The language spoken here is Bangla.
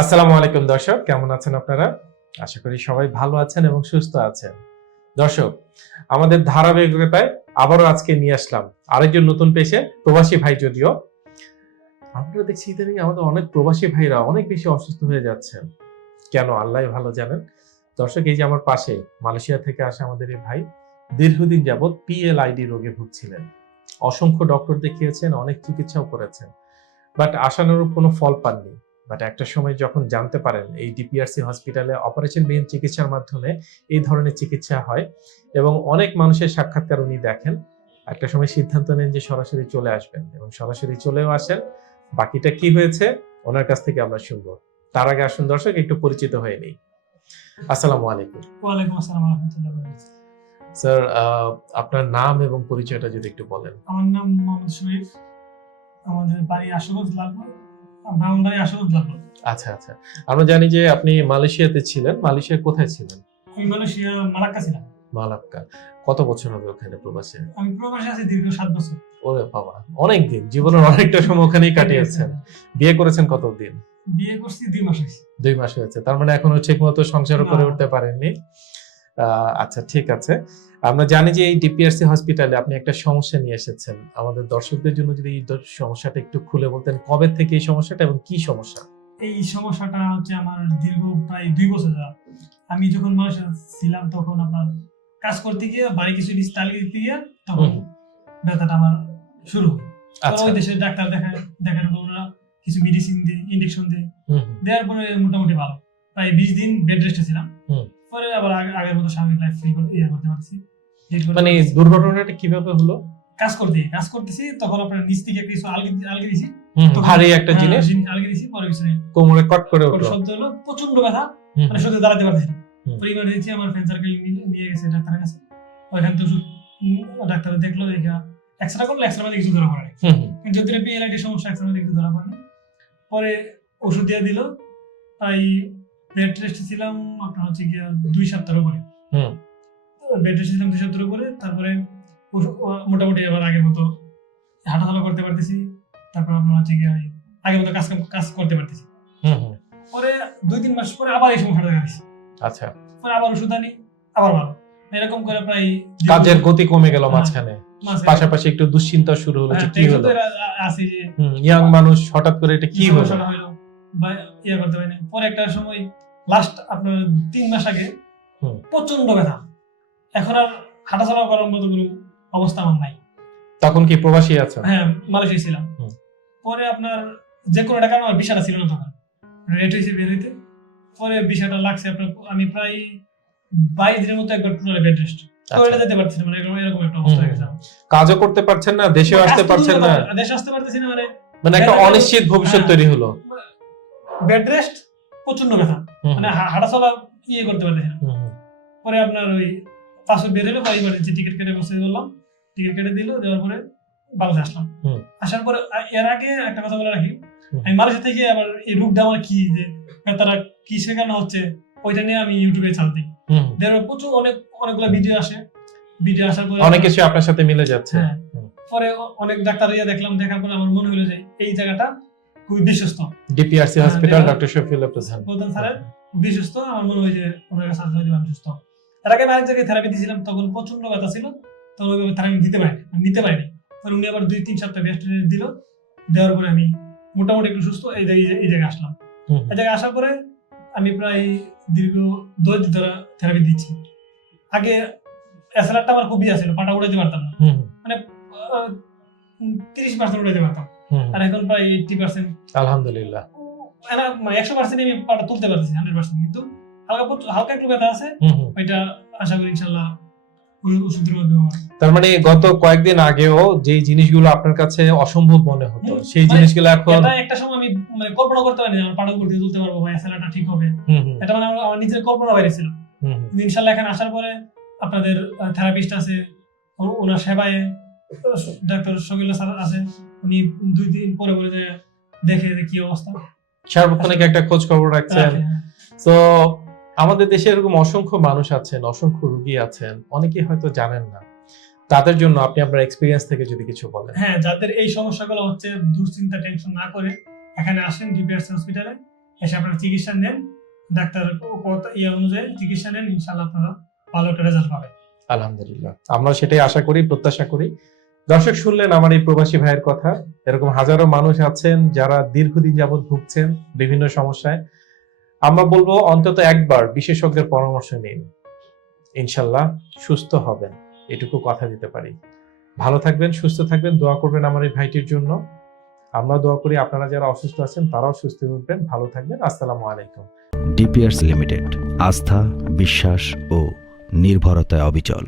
আসসালামু আলাইকুম দর্শক, কেমন আছেন আপনারা? আশা করি সবাই ভালো আছেন এবং সুস্থ আছেন। দর্শক, আমাদের ধারাবাহিকতায় আবারও আজকে নিয়ে আসলাম আরেকজন নতুন পেশে, প্রবাসী ভাই যদিও। আমরা দেখছি ইদানিং আমাদের অনেক প্রবাসী ভাইরা অনেক বেশি অসুস্থ হয়ে যাচ্ছেন। কেন? আল্লাহ ভালো জানেন। দর্শক, এই যে আমার পাশে মালয়েশিয়া থেকে আসে আমাদের এই ভাই, দীর্ঘদিন যাবৎ পিএলআইডি রোগে ভুগছিলেন। অসংখ্য ডক্টর দেখিয়েছেন, অনেক চিকিৎসাও করেছেন। বাট আশানুরূপ কোনো ফল পাননি। বাট একটা সময় যখন জানতে পারেন এই ডিপিআরসি হসপিটালে অপারেশনবিহীন চিকিৎসার মাধ্যমে এই ধরনের চিকিৎসা হয় এবং অনেক মানুষের সাক্ষাৎকার উনি দেখেন একটা সময় সিদ্ধান্ত নেন যে সরাসরি চলে আসবেন এবং সরাসরি চলেও আসেন। বাকিটা কি হয়েছে ওনার কাছ থেকে আমরা শুনব। তার আগে আসুন দর্শক একটু পরিচিত হয়ে নেই। আসসালামু আলাইকুম। ওয়ালাইকুম আসসালাম রহমতুল্লাহ স্যার আপনার নাম এবং পরিচয়টা যদি একটু বলেন। আমার নাম মোহাম্মদ শরীফ। আমাদের বাড়ি আশুগঞ্জ লালপুর লালপুর আচ্ছা আচ্ছা। আমরা জানি যে আপনি মালয়েশিয়াতে ছিলেন। কোথায় ছিলেন? আমি মালয়েশিয়া মালাক্কা ছিলাম। মালাক্কা। কত বছর হবে ওখানে প্রবাসে? আমি প্রবাসে আছি দীর্ঘ সাত বছর। ওরে বাবা অনেক দিন জীবনের অনেকটা সময় ওখানেই কাটিয়েছেন। বিয়ে করেছেন কতদিন? বিয়ে করছি দুই মাস হয়েছে। দুই মাস হয়েছে। তার মানে এখনও ঠিক মতো সংসারও করে উঠতে পারেননি। আচ্ছা ঠিক আছে। আমরা জানি যে এই ডিপিআরসি হসপিটালে আপনি একটা সমস্যা নিয়ে এসেছেন। আমাদের দর্শকদের জন্য যদি এই সমস্যাটা একটু খুলে বলতেন কবে থেকে এই সমস্যাটা এবং কি সমস্যা? এই সমস্যাটা হচ্ছে আমার দীর্ঘ প্রায় দুই বছর আমি যখন মানুষ ছিলাম তখন আপনার কাজ করতে গিয়ে বাড়ি কিছু স্টাইল দিতে গিয়ে তখন ব্যথাটা আমার শুরু আচ্ছা। ওই দেশে ডাক্তার দেখায় দেখার পর ওরা কিছু মেডিসিন দিয়ে ইঞ্জেকশন দিয়ে। দেওয়ার পরে মোটামুটি ভালো। প্রায় বিশ দিন বেড রেস্টে ছিলাম। হুম। পরে আবার আগে- আগের মতো স্বাভাবিক লাইফ ফ্রি ইয়ে করতে পারছি মানে দুর্ঘটনাটা কীভাবে হলো? কাজ করতে কাজ করতেছি তখন আপনার নিচ থেকে কিছু আলগি আলগি দিছি। ভারী একটা হ্যাঁ, জিনিস। আলগি দিছি পরে পিছনে কোমরে কট করে উঠল। শব্দ হলো প্রচণ্ড ব্যথা। মানে শুধু দাঁড়াতে পারতেছি না। হুম। পরে ইমার্জেন্সি আমার ফ্রেন্ড সার্কেল নিয়ে গেছে ডাক্তারের কাছে। ওইখান থেকে ডাক্তার দেখল দেখা এক্সরে করল এক্সরে মধ্যে কিছু ধরা পড়ে। কিন্তু যদি পিএলআইডি সমস্যা এক্সরে মধ্যে কিছু ধরা পড়ে পরে ওষুধ দিয়ে দিল তাই বেড রেস্টে ছিলাম আপনার হচ্ছে গিয়ে দুই। বেড রেস্টে ছিলাম দুই তারপরে মোটামুটি আবার আগের মতো হাঁটাচলা করতে পারতেছি তারপর আপনার হচ্ছে গিয়ে আগের মতো কাজ কাজ করতে পারতেছি। পরে দুই তিন মাস পরে আবার এই সমস্যাটা দেখা দিচ্ছে আচ্ছা। পরে আবার ওষুধ আনি আবার ভালো। এরকম করে প্রায় কাজের গতি কমে গেল হ্যাঁ। মাঝখানে। পাশাপাশি একটু দুশ্চিন্তা শুরু হলো যে হ্যাঁ, কি হলো? ইয়াং মানুষ হঠাৎ করে এটা কি হলো? ইয়ে করতে পারিনি পরে একটা সময় লাস্ট আপনার তিন মাস আগে প্রচণ্ড ব্যথা। এখন আর হাঁটাচলা করার মতো কোনো অবস্থা আমার নাই। তখন কি প্রবাসী আছেন? হ্যাঁ মালয়েশিয়া ছিলাম। পরে আপনার যে কোনো কারণে আমার বিষাটা ছিল না তখন। রেট হয়েছে বের হইতে। পরে বিষাটা লাগছে আপনার আমি প্রায় বাইশ দিনের মতো একবার টোটাল বেড রেস্ট আচ্ছা। এটা যেতে পারছি না মানে এরকম একটা অবস্থা হয়ে গেছে কাজও করতে পারছেন না দেশেও আসতে পারছেন না। দেশে আসতে পারতেছি না মানে মানে একটা অনিশ্চিত ভবিষ্যৎ হ্যাঁ। তৈরি হলো। বেড রেস্ট প্রচণ্ড ব্যথা। মানে হা- হাঁটাচলা ইয়ে করতে হুম। পরে আপনার ওই পাসপোর্ট বের হলো বা ইমার্জেন্সি টিকিট কেটে বসে বললাম টিকিট কেটে দিল দেওয়ার পরে বাংলাদেশ আসলাম। আসার পরে এর আগে একটা কথা বলে রাখি আমি মালয়েশিয়া থেকে আবার এই রোগটা আমার কি যে তারা কি শেখানো হচ্ছে ওইটা নিয়ে আমি ইউটিউবে ছাড় দিই। দেওয়ার প্রচুর অনেক অনেকগুলো ভিডিও আসে। ভিডিও আসার পরে অনেক কিছু আপনার সাথে মিলে যাচ্ছে। হ্যাঁ। পরে অনেক ডাক্তার ইয়ে দেখলাম দেখার পরে আমার মনে হলো যে এই জায়গাটা খুবই বিশ্বস্ত। ডিপিআরসি হসপিটাল ডক্টর শফিউল প্রধান প্রধান স্যারের বিশ্বস্ত আমার মনে হয় যে ওনার কাছে আসলে হয়তো আমি সুস্থ এর আগে আমি আরেক জায়গায় থেরাপি দিয়েছিলাম তখন প্রচণ্ড ব্যথা ছিল তখন ওইভাবে থেরাপি দিতে পারিনি নিতে পারিনি। পরে উনি আবার দুই তিন সপ্তাহ বেস্ট দিল দেওয়ার পরে আমি মোটামুটি একটু সুস্থ এই জায়গায় এই জায়গায় আসলাম। এই জায়গায় আসার পরে আমি প্রায় দীর্ঘ দশ দিন ধরে থেরাপি দিচ্ছি। আগে এসএলআরটা আমার খুবই আছিল পাটা উড়াইতে পারতাম না। হুম, তিরিশ পার্সেন্ট উড়াইতে পারতাম। আর এখন প্রায় এইটটি পার্সেন্ট আলহামদুলিল্লাহ। একশো পার্সেন্ট আমি পাটা তুলতে পারতেছি হান্ড্রেড পার্সেন্ট কিন্তু হালকা হালকা একটু ব্যথা আছে। ওইটা আশা করি ইনশাল্লাহ তার মানে গত কয়েকদিন আগেও যে জিনিসগুলো আপনার কাছে অসম্ভব মনে হতো সেই মানে জিনিসগুলো এখন একটা সময় আমি মানে কল্পনা করতে পারিনি আমার পাটা উপর দিয়ে তুলতে পারব বা এসএলআরটা ঠিক হবে। এটা মানে আমার নিজের কল্পনা বাইরে ছিল। ইনশাল্লাহ এখানে আসার পরে আপনাদের থেরাপিস্ট আছে ওনার সেবায় ডাক্তার শকিল স্যার আছে। উনি দুই দিন পরে পরে যে দেখে যে কি অবস্থা। সার্বক্ষণিক একটা খোঁজ খবর রাখছেন। হ্যাঁ। তো আমাদের দেশে এরকম অসংখ্য মানুষ আছেন অসংখ্য রোগী আছেন অনেকেই হয়তো জানেন না। তাদের জন্য আপনি আপনার এক্সপিরিয়েন্স থেকে যদি কিছু বলেন। হ্যাঁ যাদের এই সমস্যাগুলো হচ্ছে দুশ্চিন্তা টেনশন না করে এখানে আসেন ডিপিআরসি হসপিটালে এসে আপনারা চিকিৎসা নেন। ডাক্তারের কথা- ইয়ে অনুযায়ী চিকিৎসা নেন ইনশাল্লাহ আপনারা ভালো একটা রেজাল্ট পাবেন। আলহামদুলিল্লাহ। আমরা সেটাই আশা করি প্রত্যাশা করি। দর্শক শুনলেন আমার এই প্রবাসী ভাইয়ের কথা। এরকম হাজারো মানুষ আছেন যারা দীর্ঘদিন যাবৎ ভুগছেন বিভিন্ন সমস্যায়। আমরা বলব অন্তত একবার বিশেষজ্ঞের পরামর্শ নিন। ইনশাল্লাহ সুস্থ হবেন। এটুকু কথা দিতে পারি। ভালো থাকবেন, সুস্থ থাকবেন, দোয়া করবেন আমার এই ভাইটির জন্য। আমরা দোয়া করি আপনারা যারা অসুস্থ আছেন তারাও সুস্থ উঠবেন, ভালো থাকবেন। আসসালামু আলাইকুম। ডিপিয়ার্স লিমিটেড, আস্থা, বিশ্বাস ও নির্ভরতায় অবিচল।